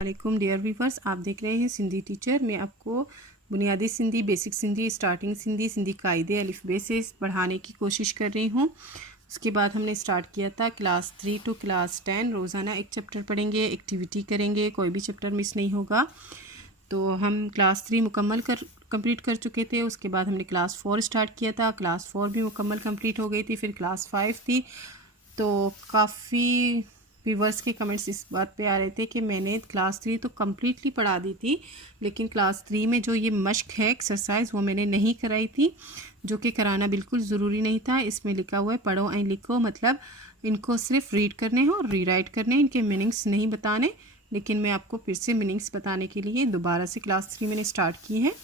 वालेकुम dear viewers, आप देख रहे हैं सिंधी टीचर। मैं आपको बुनियादी सिंधी, बेसिक सिंधी, स्टार्टिंग सिंधी, सिंधी कायदे अलिफ़बे से पढ़ाने की कोशिश कर रही हूँ। उसके बाद हमने स्टार्ट किया था क्लास 3 टू क्लास 10। रोज़ाना एक चैप्टर पढ़ेंगे, एक्टिविटी करेंगे, कोई भी चैप्टर मिस नहीं होगा। तो हम क्लास 3 कंप्लीट कर चुके थे। उसके बाद हमने क्लास 4 स्टार्ट किया था, क्लास 4 भी मुकम्मल कंप्लीट हो गई थी। फिर क्लास 5 थी। तो काफ़ी व्यूवर्स के कमेंट्स इस बात पे आ रहे थे कि मैंने क्लास 3 तो कम्प्लीटली पढ़ा दी थी, लेकिन क्लास 3 में जो ये मश्क है, एक्सरसाइज, वो मैंने नहीं कराई थी, जो कि कराना बिल्कुल ज़रूरी नहीं था। इसमें लिखा हुआ है पढ़ो एंड लिखो, मतलब इनको सिर्फ रीड करने हैं और रीराइट करने हैं, इनके मीनिंग्स नहीं बताने। लेकिन मैं आपको फिर से मीनिंग्स बताने के लिए दोबारा से क्लास 3 मैंने स्टार्ट की है।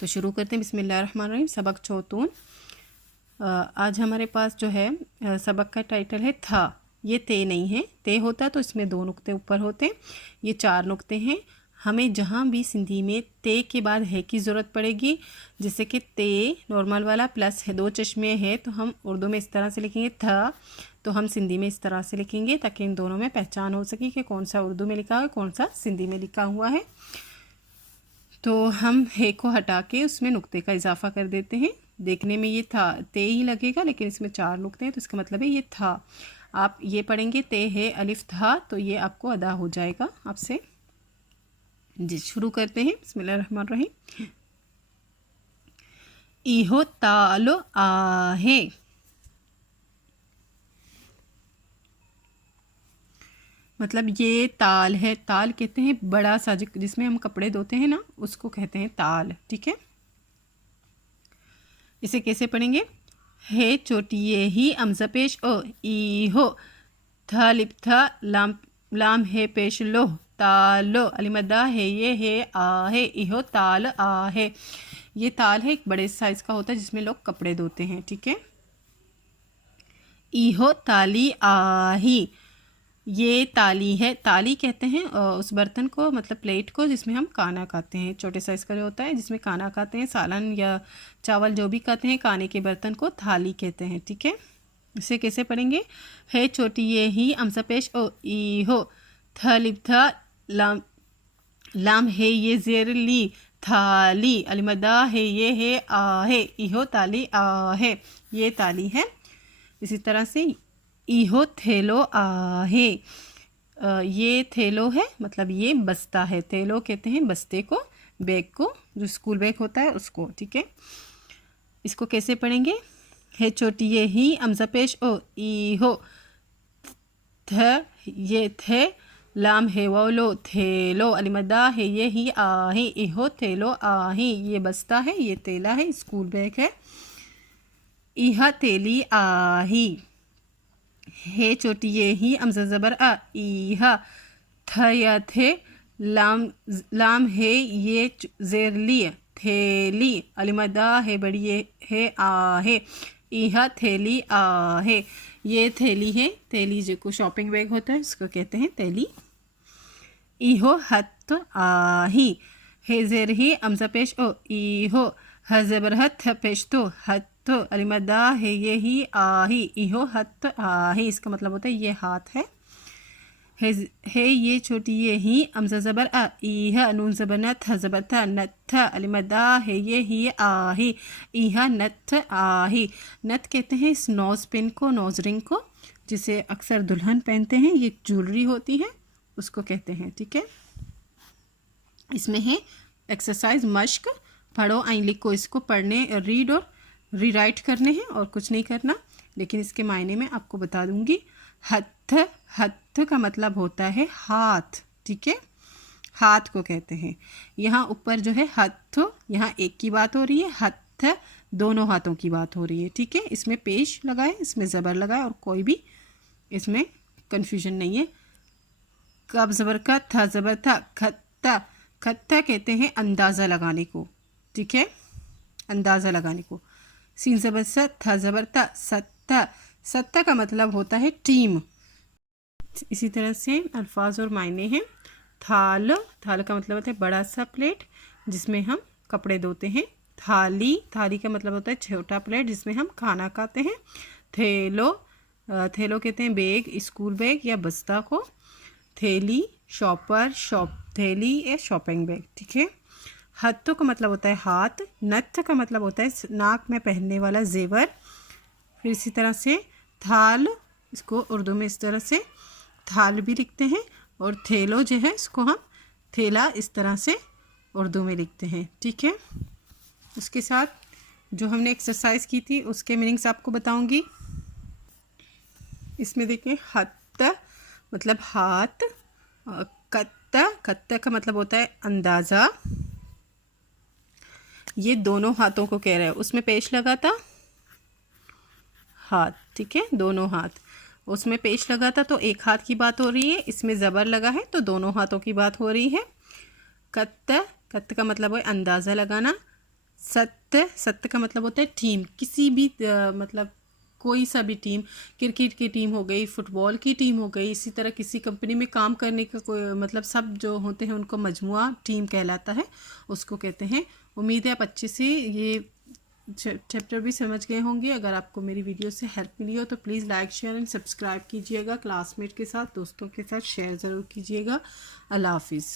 तो शुरू करते हैं। बिस्मिल्लाहिर्रहमानिर्रहीम। सबक चौतून। आज हमारे पास जो है सबक का टाइटल है था। ये ते नहीं है, ते होता तो इसमें 2 नुक्ते ऊपर होते, ये 4 नुक्ते हैं। हमें जहाँ भी सिंधी में ते के बाद है की ज़रूरत पड़ेगी, जैसे कि ते नॉर्मल वाला प्लस है 2 चश्मे है, तो हम उर्दू में इस तरह से लिखेंगे था, तो हम सिंधी में इस तरह से लिखेंगे, ताकि इन दोनों में पहचान हो सके कि कौन सा उर्दू में लिखा हुआ है, कौन सा सिंधी में लिखा हुआ है। तो हम हे को हटा के उसमें नुक्ते का इजाफा कर देते हैं। देखने में ये था ते ही लगेगा, लेकिन इसमें 4 नुक्ते हैं, तो इसका मतलब है ये था। आप ये पढ़ेंगे ते है अलिफ था, तो ये आपको अदा हो जाएगा आपसे। जी शुरू करते हैं। बिस्मिल्लाहिर्रहमानिर्रहीम। इहो तालो आहे। मतलब ये ताल है। ताल कहते हैं बड़ा सा, जिसमें हम कपड़े धोते हैं ना, उसको कहते हैं ताल। ठीक है, इसे कैसे पढ़ेंगे? हे चोटिये ही अमजा पेश ओ इहो था लिप था लाम लाम है पेश लो तालो अलिमदा है ये है आ है इहो ताल आ है। ये ताल है, एक बड़े साइज का होता है जिसमें लोग कपड़े धोते हैं। ठीक है, इहो ताली आही, ये ताली है। ताली कहते हैं उस बर्तन को, मतलब प्लेट को, जिसमें हम खाना खाते हैं। छोटे साइज़ का जो होता है जिसमें खाना खाते हैं, सालन या चावल जो भी खाते हैं, खाने के बर्तन को थाली कहते हैं। ठीक है, इसे कैसे पढ़ेंगे? है छोटी ये ही अमसा पेश ओ ई हो थ लिप थ लाम लाम है ये जेर ली थाली अलिमदा है ये है आ है इहो ताली आ है, ये ताली है। इसी तरह से इहो थेलो आहे, ये थेलो है, मतलब ये बस्ता है। थेलो कहते हैं बस्ते को, बैग को, जो स्कूल बैग होता है उसको। ठीक है, इसको कैसे पढ़ेंगे? है छोटी ये ही अमजा पेश ओ इहो थ ये थे लाम है वोलो थेलो अलिमदा है ये ही आहे इहो थेलो आहे, ये बस्ता है, ये थैला है, स्कूल बैग है। इहा थैली आही, हे चोटी ये ही अमजा जबर आ इहा थ या थे लाम लाम है ये जेरली थैली अलिमदा है बड़ी ये है आ है इहा थैली आ है, ये थैली है। थैली जो शॉपिंग बैग होता है उसको कहते हैं थैली। इहो हथ आही, हे जेर ही अमजा पेश ओ इहो हजबर हथ पेश तो हथ तो अलिमदा है ये ही आही इहो हथ आही, इसका मतलब होता है ये हाथ है। है ये छोटी ये ही अमजा जबर आ इहा नून जबर नथ जबर था नथ अलिमदा है ये ही आही इहा नथ आही। नथ कहते हैं इस नोज पिन को, नोज रिंग को, जिसे अक्सर दुल्हन पहनते हैं, ये ज्वेलरी होती है, उसको कहते हैं। ठीक है, इसमें है एक्सरसाइज मश्क, पढ़ो एंड लिखो। इसको पढ़ने, रीड और रीराइट करने हैं और कुछ नहीं करना, लेकिन इसके मायने में आपको बता दूंगी। हथ, हथ का मतलब होता है हाथ। ठीक है, हाथ को कहते हैं। यहाँ ऊपर जो है हथ, यहाँ एक की बात हो रही है, हथ दोनों हाथों की बात हो रही है। ठीक है, इसमें पेश लगाए, इसमें ज़बर लगाए, और कोई भी इसमें कन्फ्यूजन नहीं है। कब ज़बर का, था ज़बर था, खत्ता, खत्ता कहते हैं अंदाज़ा लगाने को। ठीक है, अंदाज़ा लगाने को। सीन ज़बर स, था ज़बर था, सत्ता, सत्ता का मतलब होता है टीम। इसी तरह से अल्फाज और मायने हैं। थाल, थाल का मतलब होता है बड़ा सा प्लेट जिसमें हम कपड़े धोते हैं। थाली, थाली का मतलब होता है छोटा प्लेट जिसमें हम खाना खाते हैं। थेलो, थेलो कहते हैं बैग, स्कूल बैग या बस्ता को। थैली शॉपर, शॉप थैली या शॉपिंग बैग। ठीक है। हत्थों का मतलब होता है हाथ। नथ का मतलब होता है नाक में पहनने वाला जेवर। फिर इसी तरह से थाल, इसको उर्दू में इस तरह से थाल भी लिखते हैं, और थैलो जो है इसको हम थैला इस तरह से उर्दू में लिखते हैं। ठीक है। उसके साथ जो हमने एक्सरसाइज की थी उसके मीनिंग्स आपको बताऊंगी। इसमें देखिए, हत्त मतलब हाथ, कत्ता, कत्ता का मतलब होता है अंदाज़ा। ये दोनों हाथों को कह रहा है, उसमें पेश लगा था हाथ। ठीक है, दोनों हाथ, उसमें पेश लगा था तो एक हाथ की बात हो रही है, इसमें ज़बर लगा है तो दोनों हाथों की बात हो रही है। कत्त, कत्त का मतलब है अंदाज़ा लगाना। सत्य, सत्य का मतलब होता है टीम, किसी भी मतलब कोई सा भी टीम, क्रिकेट की टीम हो गई, फुटबॉल की टीम हो गई, इसी तरह किसी कंपनी में काम करने का कोई मतलब सब जो होते हैं उनको मजमुआ टीम कहलाता है, उसको कहते हैं। उम्मीद है आप अच्छे से ये चैप्टर भी समझ गए होंगे। अगर आपको मेरी वीडियो से हेल्प मिली हो तो please like, share and subscribe कीजिएगा। क्लासमेट के साथ, दोस्तों के साथ शेयर ज़रूर कीजिएगा। अल्लाह हाफिज़।